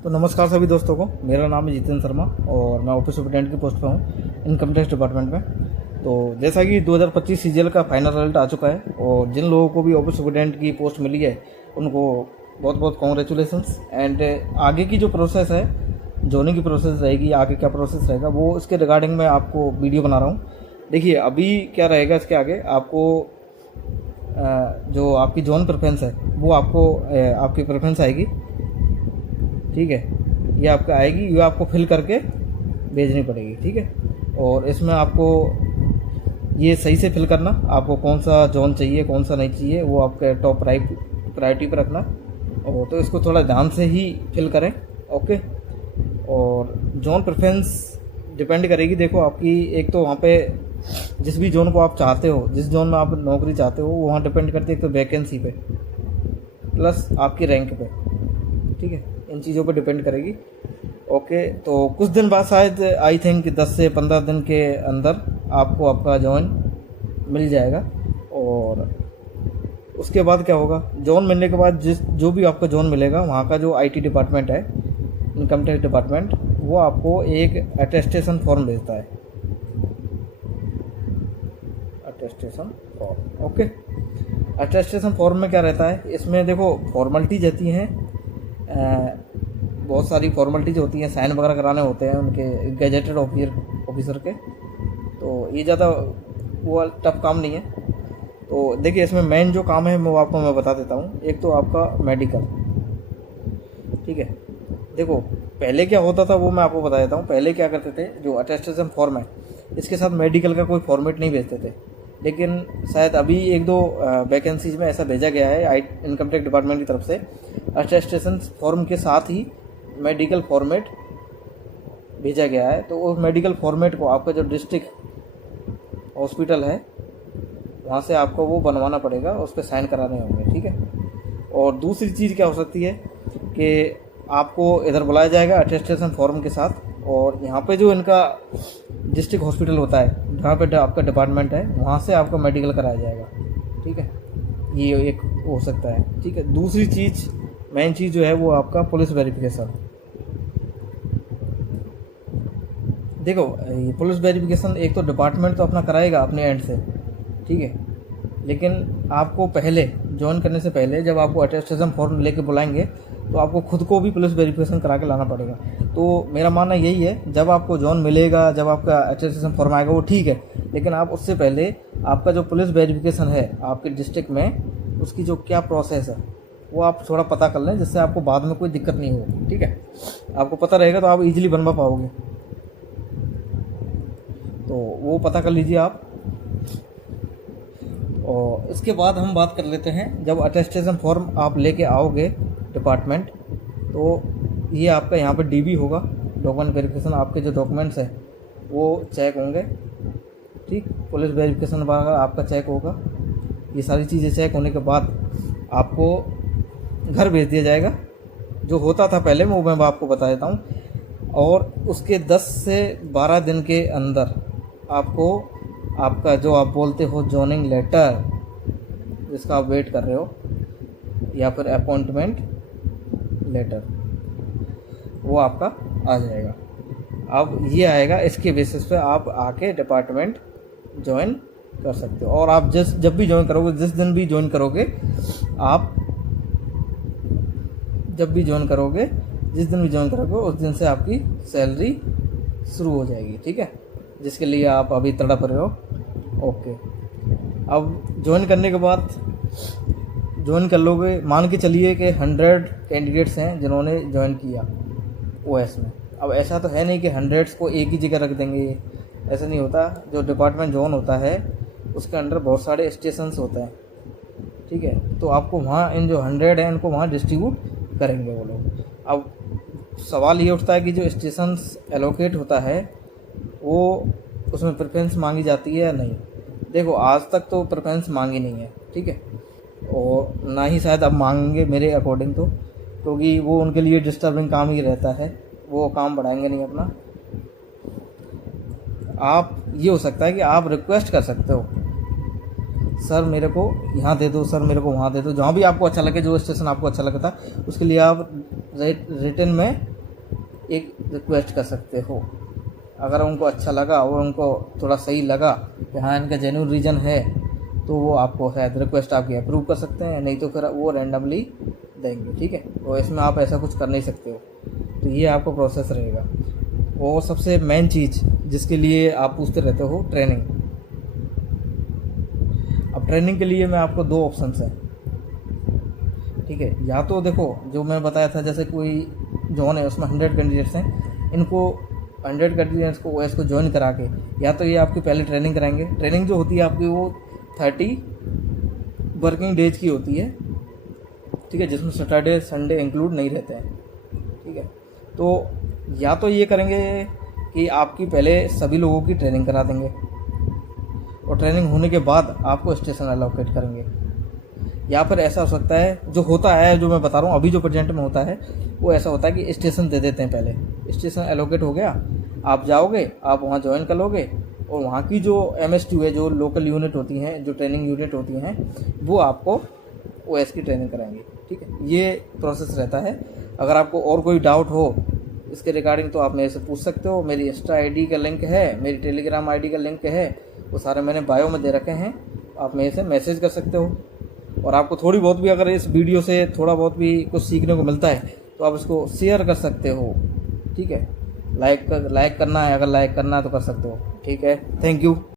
तो नमस्कार सभी दोस्तों को। मेरा नाम है जितेंद्र शर्मा और मैं ऑफिस सुपरिटेंडेंट की पोस्ट पर हूँ इनकम टैक्स डिपार्टमेंट में। तो जैसा कि 2025 सीजीएल का फाइनल रिजल्ट आ चुका है और जिन लोगों को भी ऑफिस सुपरिटेंडेंट की पोस्ट मिली है उनको बहुत बहुत कॉन्ग्रेचुलेसन्स। एंड आगे की जो प्रोसेस है, जॉइनिंग की प्रोसेस रहेगी, आगे क्या प्रोसेस रहेगा वो इसके रिगार्डिंग मैं आपको वीडियो बना रहा हूँ। देखिए अभी क्या रहेगा, इसके आगे आपको जो आपकी जॉन प्रेफरेंस है वो आपको आपकी प्रेफरेंस आएगी, ठीक है। ये आपका आएगी, ये आपको फिल करके भेजनी पड़ेगी, ठीक है। और इसमें आपको ये सही से फिल करना, आपको कौन सा जोन चाहिए कौन सा नहीं चाहिए वो आपके टॉप प्रायोरिटी पर रखना। और तो इसको थोड़ा ध्यान से ही फिल करें, ओके। और जोन प्रेफरेंस डिपेंड करेगी, देखो आपकी एक तो वहाँ पे जिस भी जोन को आप चाहते हो, जिस जोन में आप नौकरी चाहते हो वो वहाँ डिपेंड करती है एक तो वैकेंसी पे प्लस आपकी रैंक पे, ठीक है। इन चीज़ों पर डिपेंड करेगी, ओके। तो कुछ दिन बाद शायद आई थिंक 10 से 15 दिन के अंदर आपको आपका जॉइन मिल जाएगा। और उसके बाद क्या होगा, जॉन मिलने के बाद जो भी आपका जॉन मिलेगा वहाँ का जो आईटी डिपार्टमेंट है, इनकम टैक्स डिपार्टमेंट, वो आपको एक अटेस्टेशन फॉर्म भेजता है, attestation form, okay. Attestation form में क्या रहता है, इसमें देखो फॉर्मेलिटीज रहती हैं, बहुत सारी फॉर्मेलिटीज होती हैं, साइन वगैरह कराने होते हैं उनके गैजेटेड ऑफिसर के। तो ये ज़्यादा वो टफ काम नहीं है। तो देखिए इसमें मेन जो काम है वो आपको मैं बता देता हूँ। एक तो आपका मेडिकल, ठीक है। देखो पहले क्या होता था वो मैं आपको बता देता हूँ। पहले क्या करते थे, जो अटेस्टेशन फॉर्म है इसके साथ मेडिकल का कोई फॉर्मेट नहीं भेजते थे, लेकिन शायद अभी एक दो वैकेंसीज में ऐसा भेजा गया है इनकम टैक्स डिपार्टमेंट की तरफ से, अटेस्टेशन फॉर्म के साथ ही मेडिकल फॉर्मेट भेजा गया है। तो उस मेडिकल फॉर्मेट को आपका जो डिस्ट्रिक्ट हॉस्पिटल है वहाँ से आपको वो बनवाना पड़ेगा, उस पर साइन कराने होंगे, ठीक है। और दूसरी चीज़ क्या हो सकती है कि आपको इधर बुलाया जाएगा अटेस्टेशन फॉर्म के साथ, और यहाँ पे जो इनका डिस्ट्रिक्ट हॉस्पिटल होता है जहाँ पे आपका डिपार्टमेंट है वहाँ से आपका मेडिकल कराया जाएगा, ठीक है। ये एक हो सकता है, ठीक है। दूसरी चीज़, मेन चीज़ जो है वो आपका पुलिस वेरिफिकेशन। देखो ये पुलिस वेरिफिकेशन एक तो डिपार्टमेंट तो अपना कराएगा अपने एंड से, ठीक है, लेकिन आपको पहले ज्वाइन करने से पहले जब आपको अटेस्टेशन फॉर्म लेके बुलाएंगे तो आपको खुद को भी पुलिस वेरिफिकेशन करा के लाना पड़ेगा। तो मेरा मानना यही है, जब आपको जॉन मिलेगा, जब आपका अटेस्टेशन फॉर्म आएगा वो ठीक है, लेकिन आप उससे पहले आपका जो पुलिस वेरिफिकेशन है आपके डिस्ट्रिक्ट में, उसकी जो क्या प्रोसेस है वो आप थोड़ा पता कर लें, जिससे आपको बाद में कोई दिक्कत नहीं हो, ठीक है। आपको पता रहेगा तो आप इजीली बनवा पाओगे। तो वो पता कर लीजिए आप। और इसके बाद हम बात कर लेते हैं, जब अटेस्टेशन फॉर्म आप लेके आओगे डिपार्टमेंट, तो ये आपका यहाँ पर डीबी होगा, डॉक्यूमेंट वेरिफिकेशन। आपके जो डॉक्यूमेंट्स हैं वो चेक होंगे, ठीक। पुलिस वेरिफिकेशन वगैरह आपका चेक होगा। ये सारी चीज़ें चेक होने के बाद आपको घर भेज दिया जाएगा। जो होता था पहले वो मैं आपको बता देता हूँ। और उसके 10 से 12 दिन के अंदर आपको आपका जो आप बोलते हो जॉइनिंग लेटर, जिसका आप वेट कर रहे हो, या फिर अपॉइंटमेंट लेटर, वो आपका आ जाएगा। अब ये आएगा, इसके बेसिस पे आप आके डिपार्टमेंट ज्वाइन कर सकते हो। और आप जब भी ज्वाइन करोगे, जिस दिन भी ज्वाइन करोगे, आप जब भी ज्वाइन करोगे, जिस दिन भी ज्वाइन करोगे उस दिन से आपकी सैलरी शुरू हो जाएगी, ठीक है, जिसके लिए आप अभी तड़प रहे हो, ओके। अब ज्वाइन करने के बाद ज्वाइन कर लोगे, मान के चलिए कि 100 कैंडिडेट्स हैं जिन्होंने ज्वाइन किया ओएस में। अब ऐसा तो है नहीं कि 100 को एक ही जगह रख देंगे, ऐसा नहीं होता। जो डिपार्टमेंट जोन होता है उसके अंदर बहुत सारे स्टेशंस होते हैं, ठीक है। तो आपको वहाँ इन जो 100 हैं इनको वहाँ डिस्ट्रीब्यूट करेंगे वो लोग। अब सवाल ये उठता है कि जो स्टेशंस एलोकेट होता है वो उसमें प्रेफरेंस मांगी जाती है या नहीं। देखो आज तक तो प्रेफरेंस मांगी नहीं है, ठीक है, और ना ही शायद अब मांगेंगे मेरे अकॉर्डिंग तो, क्योंकि वो उनके लिए डिस्टर्बिंग काम ही रहता है, वो काम बढ़ाएंगे नहीं अपना। आप ये हो सकता है कि आप रिक्वेस्ट कर सकते हो, सर मेरे को यहाँ दे दो, सर मेरे को वहाँ दे दो, जहाँ भी आपको अच्छा लगे, जो स्टेशन आपको अच्छा लगता है उसके लिए आप रिटन में एक रिक्वेस्ट कर सकते हो। अगर उनको अच्छा लगा और उनको थोड़ा सही लगा कि हाँ इनका जेन्युइन रीज़न है, तो वो आपको शायद रिक्वेस्ट आपकी अप्रूव कर सकते हैं, नहीं तो फिर वो रैंडमली देंगे। ठीक है, तो इसमें आप ऐसा कुछ कर नहीं सकते हो। तो ये आपका प्रोसेस रहेगा। और सबसे मेन चीज़ जिसके लिए आप पूछते रहते हो, ट्रेनिंग। अब ट्रेनिंग के लिए मैं आपको 2 ऑप्शंस हैं। ठीक है, या तो देखो जो मैं बताया था, जैसे कोई जोन है उसमें 100 कैंडिडेट्स हैं, इनको 100 कैंडिडेट्स को ओएस को ज्वाइन करा के, या तो ये आपकी पहले ट्रेनिंग कराएंगे। ट्रेनिंग जो होती है आपकी वो 30 वर्किंग डेज की होती है। ठीक है, जिसमें सैटरडे संडे इंक्लूड नहीं रहते हैं। ठीक है, तो या तो ये करेंगे कि आपकी पहले सभी लोगों की ट्रेनिंग करा देंगे, और ट्रेनिंग होने के बाद आपको स्टेशन अलोकेट करेंगे। या फिर ऐसा हो सकता है, जो होता है, जो मैं बता रहा हूँ अभी जो प्रेजेंट में होता है, वो ऐसा होता है कि स्टेशन दे देते हैं। पहले स्टेशन एलोकेट हो गया, आप जाओगे, आप वहाँ ज्वाइन कर लोगे, और वहाँ की जो MSTU है, जो लोकल यूनिट होती हैं, जो ट्रेनिंग यूनिट होती हैं, वो आपको OS की ट्रेनिंग कराएंगे। ठीक है, ये प्रोसेस रहता है। अगर आपको और कोई डाउट हो इसके रिगार्डिंग तो आप मेरे से पूछ सकते हो। मेरी इंस्टा ID का लिंक है, मेरी टेलीग्राम ID का लिंक है, वो सारे मैंने बायो में दे रखे हैं, आप मेरे से मैसेज कर सकते हो। और आपको थोड़ी बहुत भी अगर इस वीडियो से थोड़ा बहुत भी कुछ सीखने को मिलता है तो आप इसको शेयर कर सकते हो। ठीक है, लाइक करना है, अगर लाइक करना है तो कर सकते हो। ठीक है, थैंक यू।